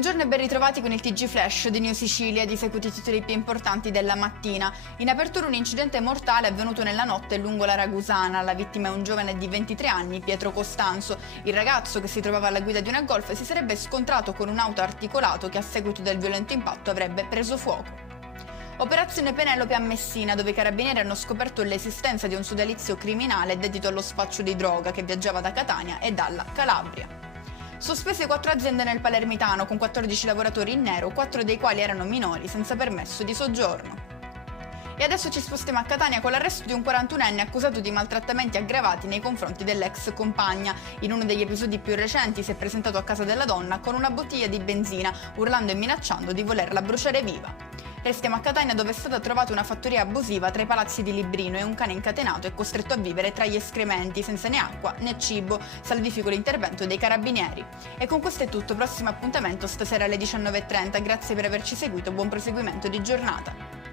Buongiorno e ben ritrovati con il TG Flash di New Sicilia, di seguito i titoli più importanti della mattina. In apertura un incidente mortale avvenuto nella notte lungo la Ragusana. La vittima è un giovane di 23 anni, Pietro Costanzo. Il ragazzo, che si trovava alla guida di una Golf, si sarebbe scontrato con un'auto articolato che a seguito del violento impatto avrebbe preso fuoco. Operazione Penelope a Messina, dove i carabinieri hanno scoperto l'esistenza di un sodalizio criminale dedito allo spaccio di droga che viaggiava da Catania e dalla Calabria. Sospese 4 aziende nel Palermitano con 14 lavoratori in nero, 4 dei quali erano minori senza permesso di soggiorno. E adesso ci spostiamo a Catania con l'arresto di un 41enne accusato di maltrattamenti aggravati nei confronti dell'ex compagna. In uno degli episodi più recenti si è presentato a casa della donna con una bottiglia di benzina, urlando e minacciando di volerla bruciare viva. Restiamo a Catania, dove è stata trovata una fattoria abusiva tra i palazzi di Librino e un cane incatenato è costretto a vivere tra gli escrementi, senza né acqua né cibo, salvifico l'intervento dei carabinieri. E con questo è tutto, prossimo appuntamento stasera alle 19:30, grazie per averci seguito, buon proseguimento di giornata.